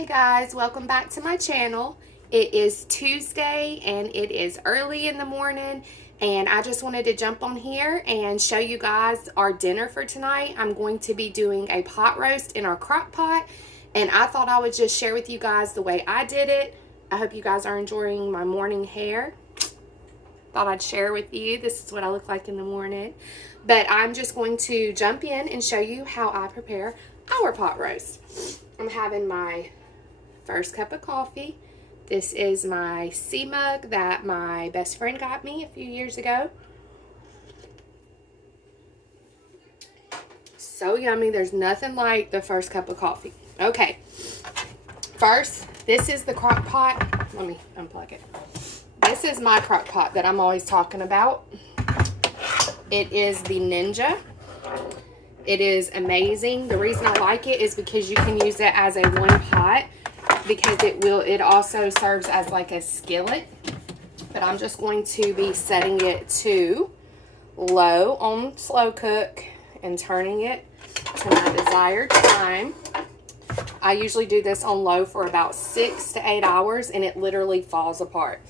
Hey guys, welcome back to my channel. It is Tuesday and it is early in the morning, and I just wanted to jump on here and show you guys our dinner for tonight. I'm going to be doing a pot roast in our crock pot, and I thought I would just share with you guys the way I did it. I hope you guys are enjoying my morning hair. Thought I'd share with you. This is what I look like in the morning. But I'm just going to jump in and show you how I prepare our pot roast. I'm having my first cup of coffee. This is my C mug that my best friend got me a few years ago. So yummy. There's nothing like the first cup of coffee. Okay. First, this is the crock pot. Let me unplug it. This is my crock pot that I'm always talking about. It is the Ninja. It is amazing. The reason I like it is because you can use it as a one pot, because it also serves as like a skillet. But I'm just going to be setting it to low on slow cook and turning it to my desired time. I usually do this on low for about 6 to 8 hours, and it literally falls apart.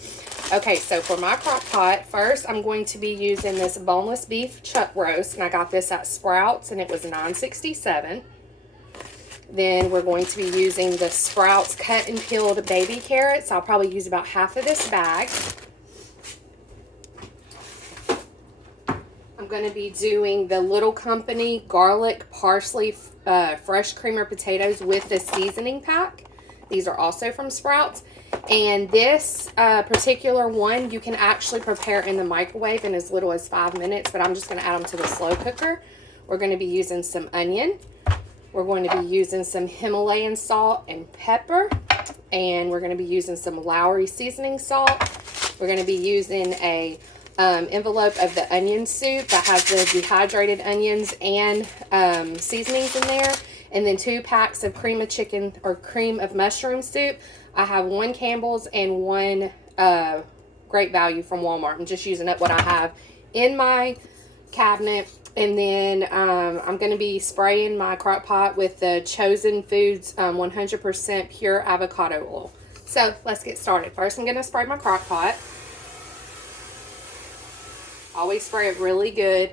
Okay, so for my crock pot, first I'm going to be using this boneless beef chuck roast, and I got this at Sprouts, and it was $9.67. Then we're going to be using the Sprouts cut and peeled baby carrots. I'll probably use about half of this bag. I'm going to be doing the Little Company garlic parsley fresh creamer potatoes with the seasoning pack. These are also from Sprouts. And this particular one, you can actually prepare in the microwave in as little as 5 minutes, but I'm just going to add them to the slow cooker. We're going to be using some onion. We're going to be using some Himalayan salt and pepper. And we're going to be using some Lowry seasoning salt. We're going to be using a envelope of the onion soup that has the dehydrated onions and seasonings in there. And then 2 packs of cream of chicken or cream of mushroom soup. I have 1 Campbell's and 1 Great Value from Walmart. I'm just using up what I have in my cabinet. And then I'm going to be spraying my crock pot with the Chosen Foods 100% pure avocado oil. So let's get started. First, I'm going to spray my crock pot. Always spray it really good.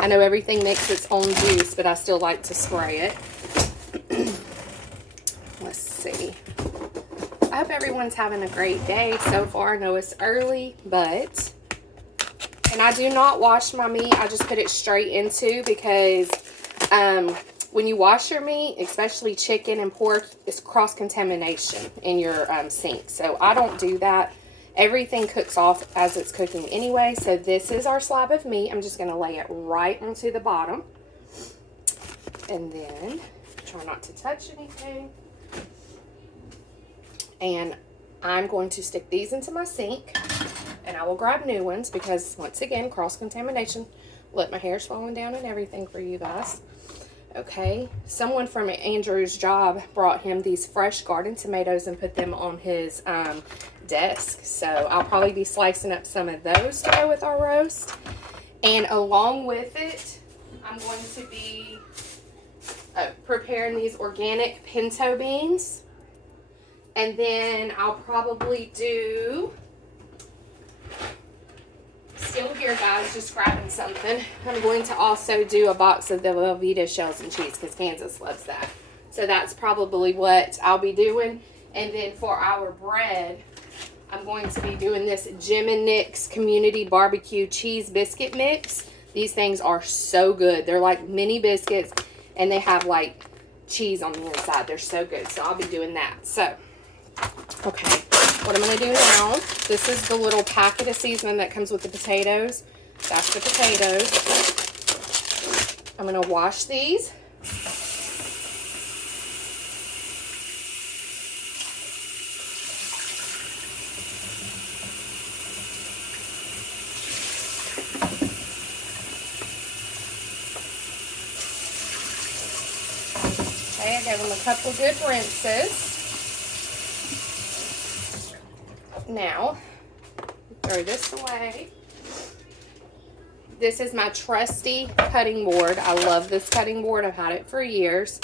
I know everything makes its own juice, but I still like to spray it. Let's see. I hope everyone's having a great day so far. I know it's early, but... And I do not wash my meat. I just put it straight into, because when you wash your meat, especially chicken and pork, it's cross-contamination in your sink. So I don't do that. Everything cooks off as it's cooking anyway. So this is our slab of meat. I'm just going to lay it right onto the bottom. And then try not to touch anything. And I'm going to stick these into my sink. And I will grab new ones because, once again, cross-contamination. Look, my hair's falling down and everything for you guys. Okay. Someone from Andrew's job brought him these fresh garden tomatoes and put them on his desk. So I'll probably be slicing up some of those to go with our roast. And along with it, I'm going to be preparing these organic pinto beans. And then I'll probably do... Still here, guys, just grabbing something. I'm going to also do a box of the Velveeta shells and cheese, because Kansas loves that. So that's probably what I'll be doing. And then for our bread, I'm going to be doing this Jim and Nick's Community Barbecue Cheese Biscuit Mix. These things are so good. They're like mini biscuits, and they have like cheese on the inside. They're so good. So I'll be doing that. So, okay. What I'm going to do now, this is the little packet of seasoning that comes with the potatoes. That's the potatoes. I'm going to wash these. Okay, I gave them a couple good rinses. Now, throw this away. This is my trusty cutting board. I love this cutting board. I've had it for years.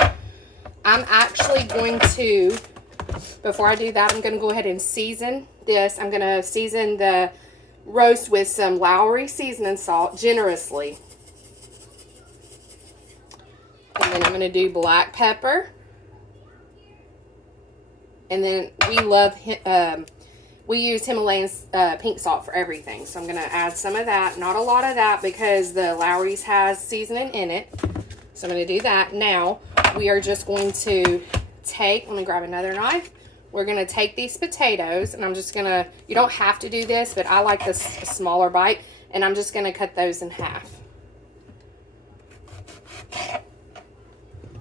I'm actually going to before I do that, I'm going to go ahead and season this. I'm going to season the roast with some Lowry seasoning salt generously. And then I'm going to do black pepper. And then we use Himalayan pink salt for everything. So I'm going to add some of that. Not a lot of that because the Lowry's has seasoning in it. So I'm going to do that. Now, we are just going to let me grab another knife. We're going to take these potatoes, and I'm just going to, you don't have to do this, but I like this smaller bite, and I'm just going to cut those in half.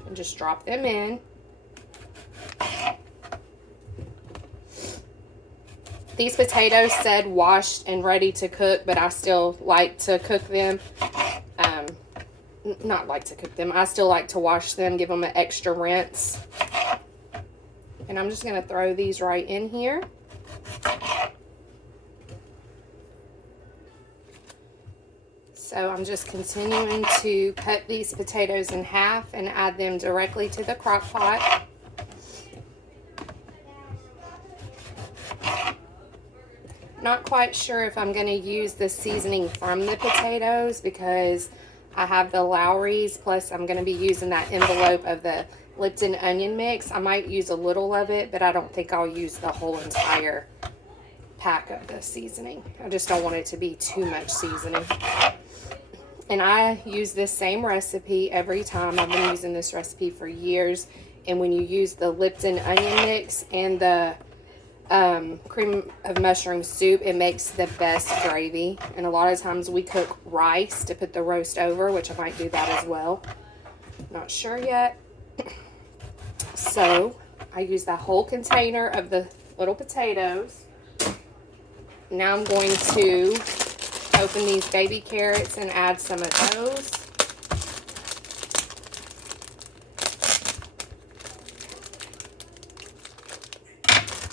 And just drop them in. These potatoes said washed and ready to cook, but I still like to cook them. Not like to cook them. I still like to wash them, give them an extra rinse. And I'm just going to throw these right in here. So I'm just continuing to cut these potatoes in half and add them directly to the crock pot. Not quite sure if I'm going to use the seasoning from the potatoes because I have the Lowry's, plus I'm going to be using that envelope of the Lipton onion mix. I might use a little of it, but I don't think I'll use the whole entire pack of the seasoning. I just don't want it to be too much seasoning. And I use this same recipe every time. I've been using this recipe for years. And when you use the Lipton onion mix and the cream of mushroom soup, it makes the best gravy. And a lot of times we cook rice to put the roast over, which I might do that as well. Not sure yet. So I use that whole container of the little potatoes. Now I'm going to open these baby carrots and add some of those.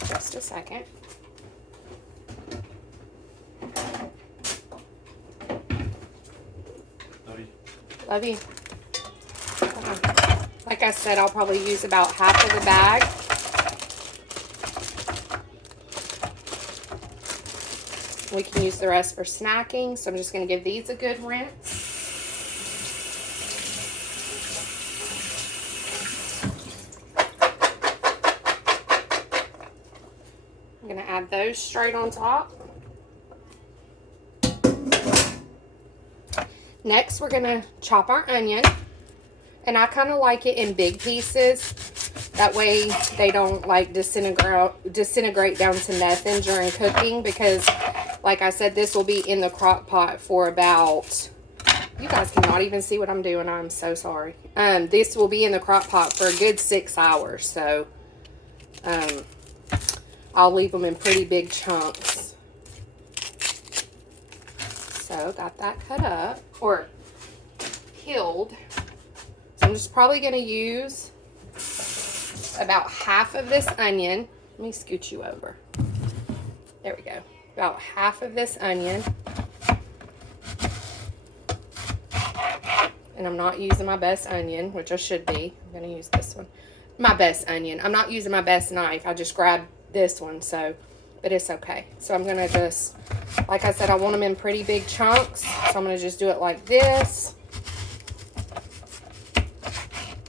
Just a second. Love you. Like I said, I'll probably use about half of the bag. We can use the rest for snacking, so I'm just going to give these a good rinse. I'm going to add those straight on top. Next, we're going to chop our onion. And I kind of like it in big pieces. That way they don't like disintegrate down to nothing during cooking. Because, like I said, this will be in the crock pot for about... You guys cannot even see what I'm doing. I'm so sorry. This will be in the crock pot for a good 6 hours. So, I'll leave them in pretty big chunks. So, got that cut up. Or peeled. So, I'm just probably going to use about half of this onion. Let me scoot you over. There we go. About half of this onion. And I'm not using my best onion, which I should be. I'm going to use this one. My best onion. I'm not using my best knife. I just grabbed this one, so, but it's okay. So I'm going to just, like I said, I want them in pretty big chunks. So I'm going to just do it like this.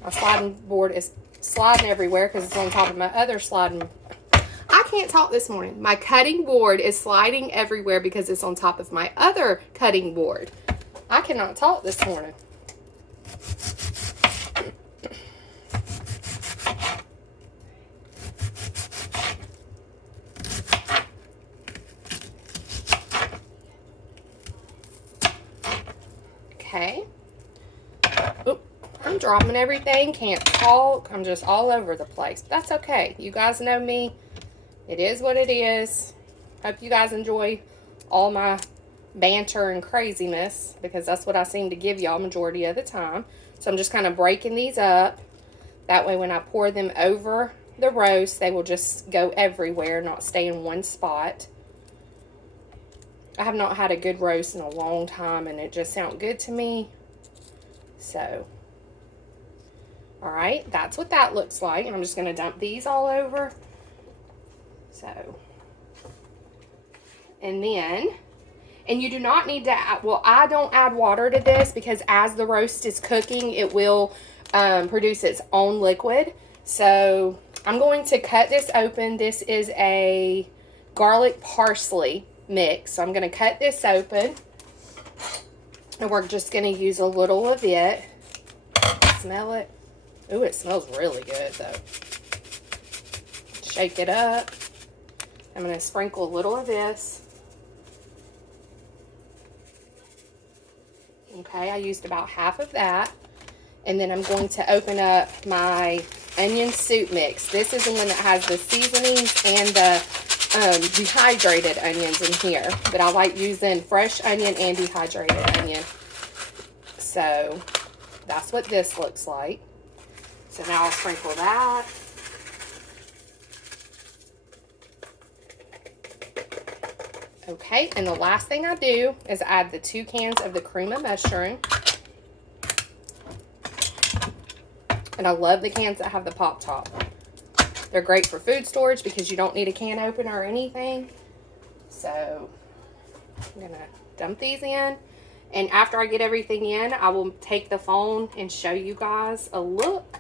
My sliding board is sliding everywhere because it's on top of my other sliding. I can't talk this morning. My cutting board is sliding everywhere because it's on top of my other cutting board. I cannot talk this morning. Okay. Oop, I'm dropping everything. Can't talk. I'm just all over the place. That's okay. You guys know me. It is what it is. Hope you guys enjoy all my banter and craziness, because that's what I seem to give y'all majority of the time. So I'm just kind of breaking these up. That way when I pour them over the roast, they will just go everywhere, not stay in one spot. I have not had a good roast in a long time, and it just sounds good to me. So, alright, that's what that looks like. And I'm just going to dump these all over. So, and then, and you do not need to add, well, I don't add water to this because as the roast is cooking, it will produce its own liquid. So I'm going to cut this open. This is a garlic parsley mix. So I'm going to cut this open. And we're just going to use a little of it. Smell it. Ooh, it smells really good though. Shake it up. I'm going to sprinkle a little of this. Okay, I used about half of that. And then I'm going to open up my onion soup mix. This is the one that has the seasonings and the dehydrated onions in here. But I like using fresh onion and dehydrated onion. So that's what this looks like. So now I'll sprinkle that. Okay, and the last thing I do is add the 2 cans of the cream of mushroom. And I love the cans that have the pop top. They're great for food storage because you don't need a can opener or anything. So I'm going to dump these in. And after I get everything in, I will take the phone and show you guys a look.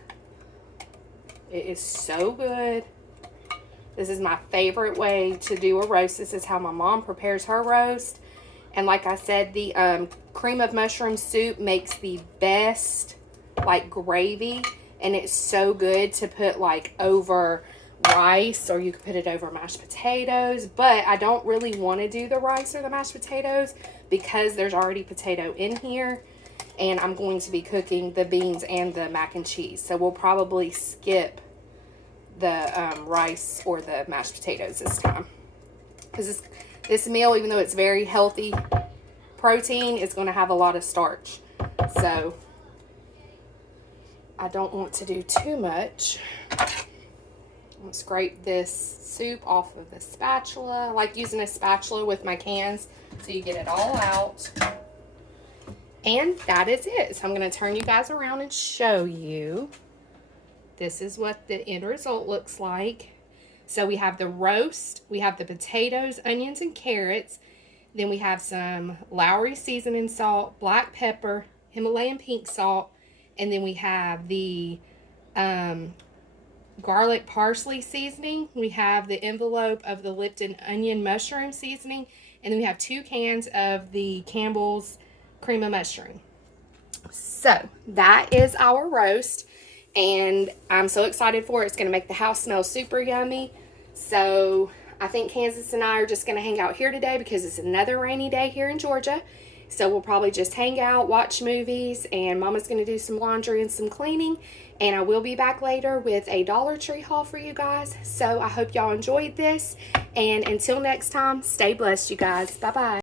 It is so good. This is my favorite way to do a roast. This is how my mom prepares her roast. And like I said, the cream of mushroom soup makes the best like gravy. And it's so good to put like over rice, or you could put it over mashed potatoes. But I don't really want to do the rice or the mashed potatoes because there's already potato in here. And I'm going to be cooking the beans and the mac and cheese. So we'll probably skip the rice or the mashed potatoes this time, because this meal, even though it's very healthy protein, is going to have a lot of starch, so I don't want to do too much. I'm going to scrape this soup off of the spatula. I like using a spatula with my cans so you get it all out. And that is it. So I'm going to turn you guys around and show you. This is what the end result looks like. So we have the roast, we have the potatoes, onions, and carrots. Then we have some Lowry seasoning salt, black pepper, Himalayan pink salt, and then we have the garlic parsley seasoning. We have the envelope of the Lipton onion mushroom seasoning, and then we have 2 cans of the Campbell's cream of mushroom. So that is our roast. And I'm so excited for it. It's going to make the house smell super yummy. So I think Kansas and I are just going to hang out here today because it's another rainy day here in Georgia. So we'll probably just hang out, watch movies, and Mama's going to do some laundry and some cleaning. And I will be back later with a Dollar Tree haul for you guys. So I hope y'all enjoyed this. And until next time, stay blessed, you guys. Bye-bye.